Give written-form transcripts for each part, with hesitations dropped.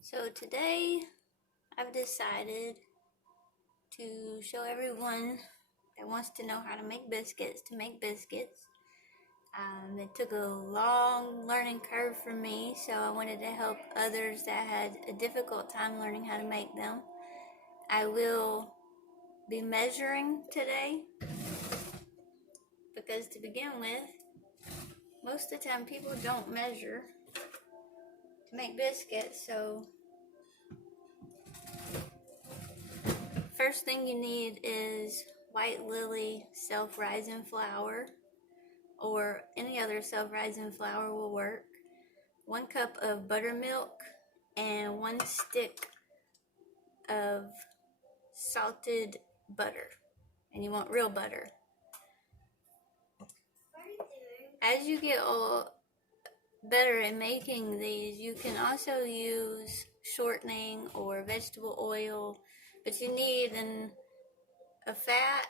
So today I've decided to show everyone that wants to know how to make biscuits to make biscuits. It took a long learning curve for me, so I wanted to help others that had a difficult time learning how to make them. I will be measuring today because, to begin with, most of the time people don't measure to make biscuits. So first thing you need is white lily self-rising flour, or any other self-rising flour will work. 1 cup of buttermilk and 1 stick of salted butter, and you want real butter. As you get better at making these, you can also use shortening or vegetable oil, but you need a fat,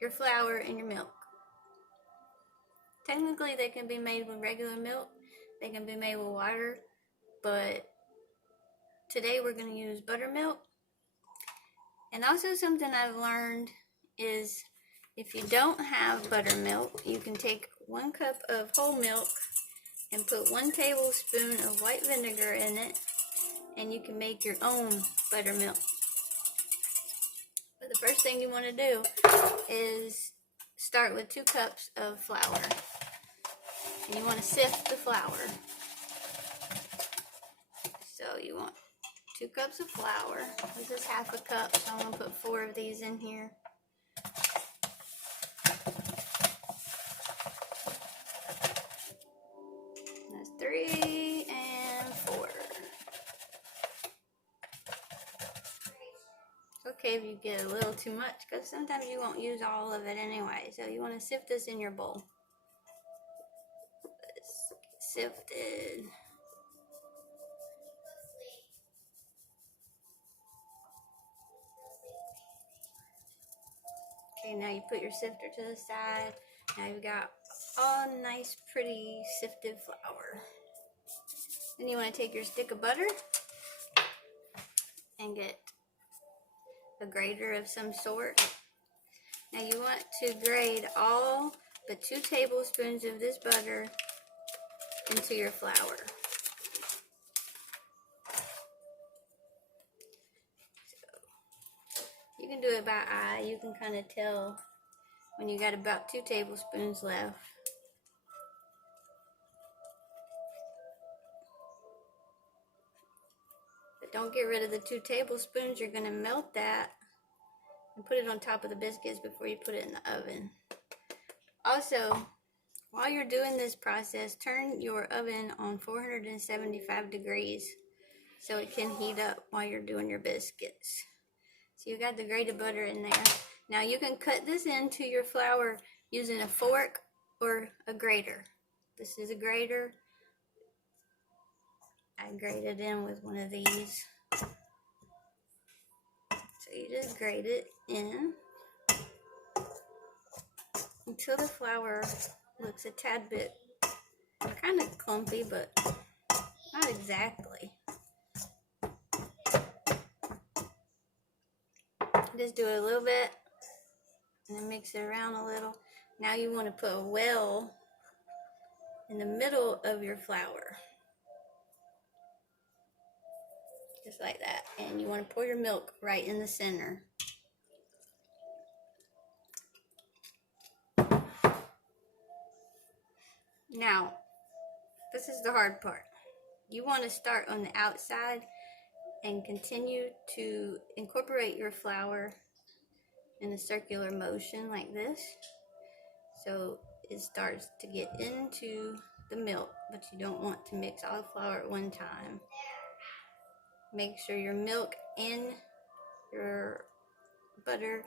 your flour, and your milk. Technically they can be made with regular milk, they can be made with water, but today we're going to use buttermilk. And also something I've learned is if you don't have buttermilk, you can take 1 cup of whole milk and put 1 tablespoon of white vinegar in it, and you can make your own buttermilk. But the first thing you want to do is start with 2 cups of flour. And you want to sift the flour. So you want 2 cups of flour. This is half a cup, so I'm going to put 4 of these in here. That's 3 and 4. It's okay if you get a little too much, because sometimes you won't use all of it anyway. So you want to sift this in your bowl. It's sifted. Okay, now you put your sifter to the side. Now you've got all nice, pretty sifted flour. Then you want to take your stick of butter and get a grater of some sort. Now you want to grate all but 2 tablespoons of this butter into your flour. You can do it by eye. You can kind of tell when you got about 2 tablespoons left. But don't get rid of the 2 tablespoons. You're going to melt that and put it on top of the biscuits before you put it in the oven. Also, while you're doing this process, turn your oven on 475 degrees so it can heat up while you're doing your biscuits. So you got the grated butter in there. Now you can cut this into your flour using a fork or a grater. This is a grater. I grated in with one of these. So you just grate it in until the flour looks a tad bit kind of clumpy, but not exactly. Just do it a little bit and then mix it around a little. Now you want to put a well in the middle of your flour, just like that, and you want to pour your milk right in the center. Now this is the hard part. You want to start on the outside and continue to incorporate your flour in a circular motion like this, so it starts to get into the milk, but you don't want to mix all the flour at one time. Make sure your milk and your butter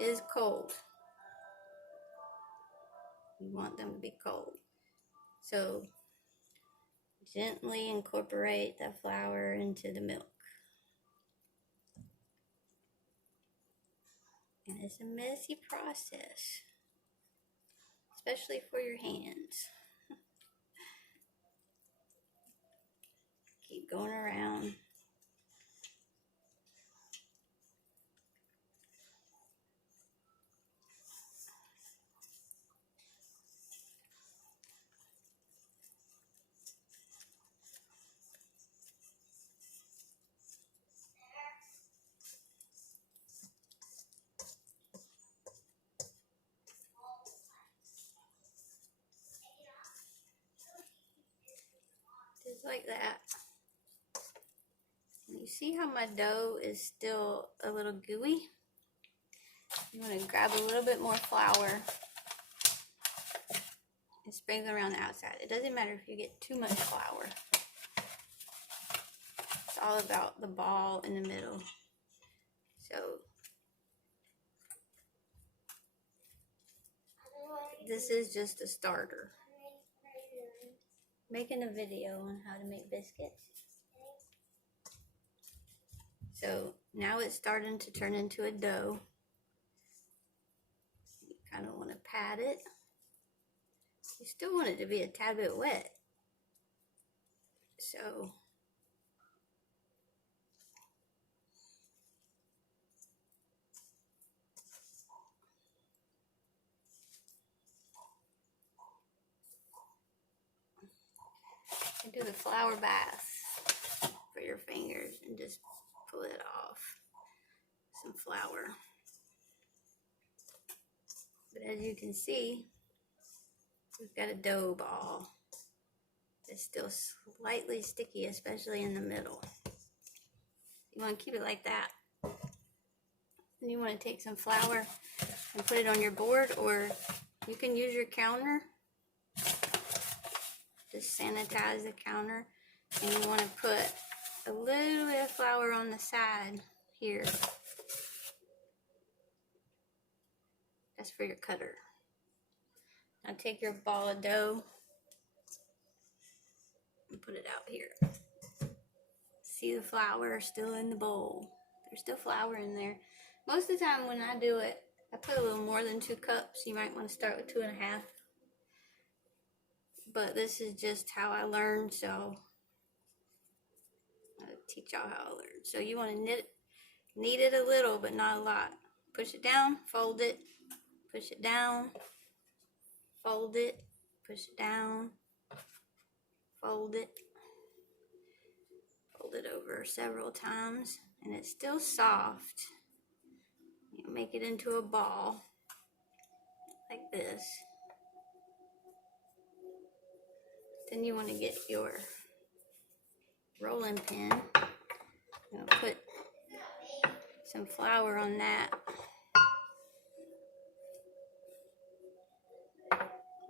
is cold. You want them to be cold. So gently incorporate the flour into the milk. And it's a messy process, especially for your hands. Keep going around. Just like that. And you see how my dough is still a little gooey? You want to grab a little bit more flour and sprinkle around the outside. It doesn't matter if you get too much flour. It's all about the ball in the middle. So this is just a starter. Making a video on how to make biscuits. So now it's starting to turn into a dough. You kind of want to pat it. You still want it to be a tad bit wet. So you do the flour bath for your fingers and just pull it off. Some flour. But as you can see, we've got a dough ball. It's still slightly sticky, especially in the middle. You want to keep it like that. And you want to take some flour and put it on your board, or you can use your counter. Just sanitize the counter. And you want to put a little bit of flour on the side here. That's for your cutter. Now take your ball of dough and put it out here. See the flour still in the bowl. There's still flour in there. Most of the time when I do it, I put a little more than 2 cups. You might want to start with 2.5. But this is just how I learned, so I'll teach y'all how I learned. So you want to knead it a little, but not a lot. Push it down, fold it, push it down, fold it, push it down, fold it over several times, and it's still soft. You make it into a ball like this. Then you want to get your rolling pin. I'm going to put some flour on that.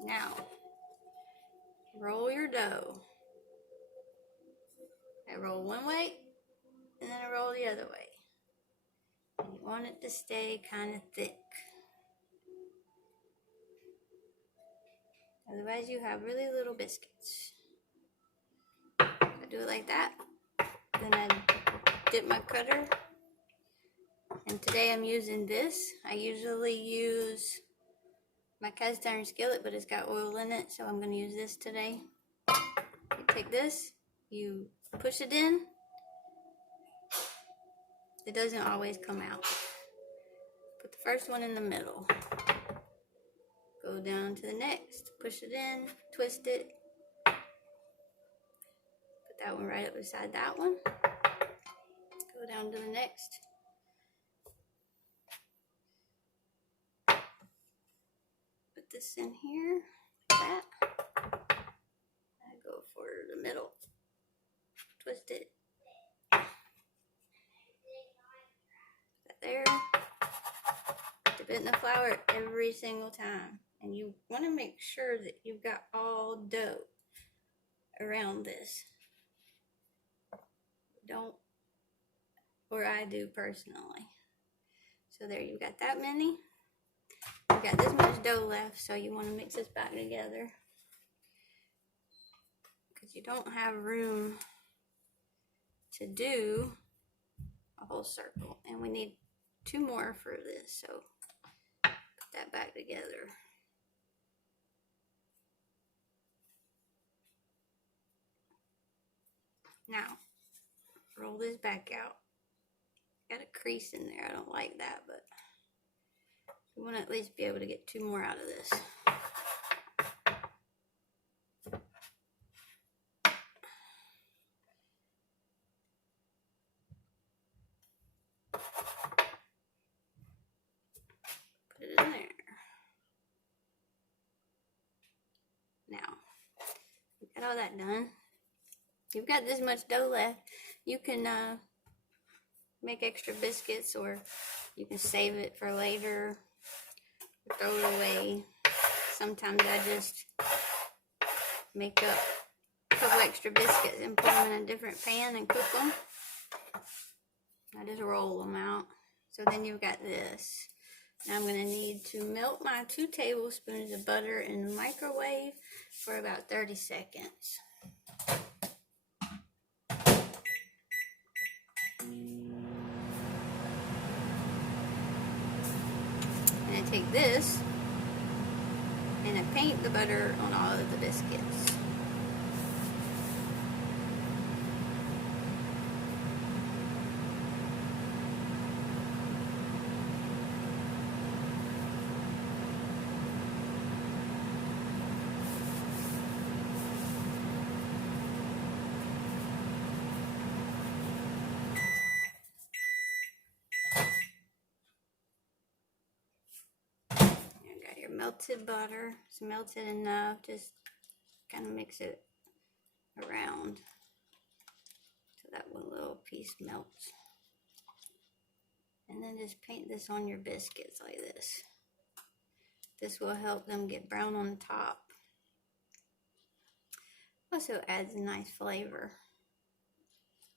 Now, roll your dough. I roll one way, and then I roll the other way. And you want it to stay kind of thick. Otherwise, you have really little biscuits. I do it like that. Then I dip my cutter. And today I'm using this. I usually use my cast iron skillet, but it's got oil in it, so I'm going to use this today. You take this, you push it in. It doesn't always come out. Put the first one in the middle. Go down to the next, push it in, twist it. Put that one right up beside that one. Go down to the next. Put this in here, like that. I go for the middle. Twist it. Put that there. Dip it in the flour every single time. And you want to make sure that you've got all dough around this. Don't, or I do personally. So there, you've got that many. You've got this much dough left, so you want to mix this back together. Because you don't have room to do a whole circle. And we need 2 more for this, so put that back together. Now, roll this back out. Got a crease in there. I don't like that, but we want to at least be able to get 2 more out of this. Put it in there. Now, we got all that done. You've got this much dough left. You can make extra biscuits, or you can save it for later, or throw it away. Sometimes I just make up a couple extra biscuits and put them in a different pan and cook them. I just roll them out. So then you've got this. Now I'm going to need to melt my 2 tablespoons of butter in the microwave for about 30 seconds. And I take this and I paint the butter on all of the biscuits. Melted butter. It's melted enough. Just kind of mix it around so that one little piece melts. And then just paint this on your biscuits like this. This will help them get brown on the top. Also adds a nice flavor.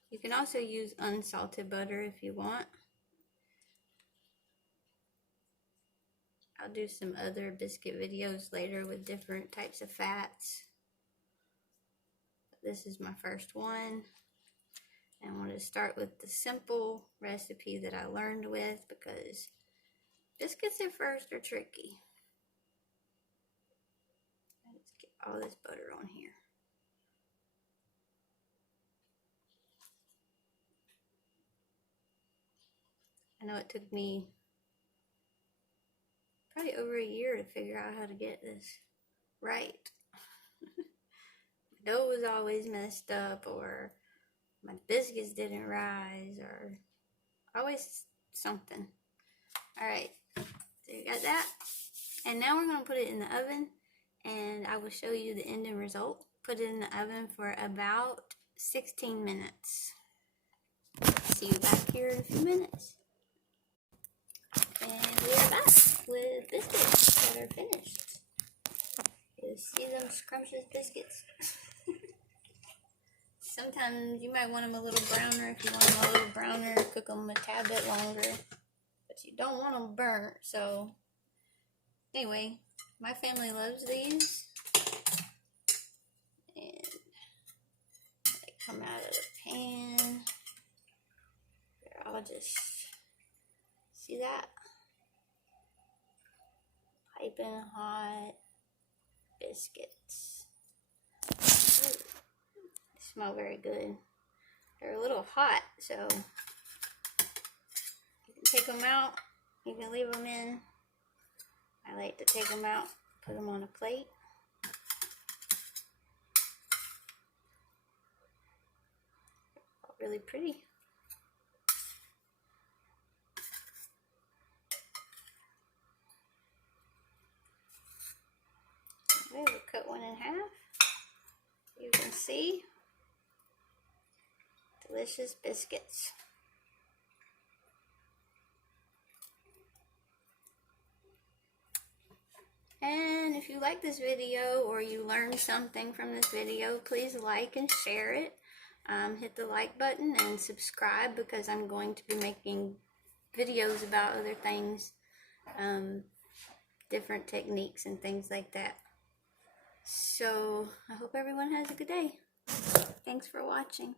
You can also use unsalted butter if you want. I'll do some other biscuit videos later with different types of fats. This is my first one. And I want to start with the simple recipe that I learned with, because biscuits at first are tricky. Let's get all this butter on here. I know it took me probably over a year to figure out how to get this right. My dough was always messed up, or my biscuits didn't rise, or always something. Alright, so you got that. And now we're going to put it in the oven, and I will show you the ending result. Put it in the oven for about 16 minutes. See you back here in a few minutes. And we are back with biscuits that are finished. You see them scrumptious biscuits? Sometimes you might want them a little browner. If you want them a little browner, cook them a tad bit longer. But you don't want them burnt. So anyway, my family loves these. And they come out of the pan. They're all just, see that? Piping hot biscuits. Ooh, they smell very good. They're a little hot, so you can take them out. You can leave them in. I like to take them out, put them on a plate. Really pretty. Okay, we'll cut one in half. You can see delicious biscuits. And if you like this video or you learned something from this video, please like and share it. Hit the like button and subscribe, because I'm going to be making videos about other things, different techniques and things like that. So I hope everyone has a good day. Thanks for watching.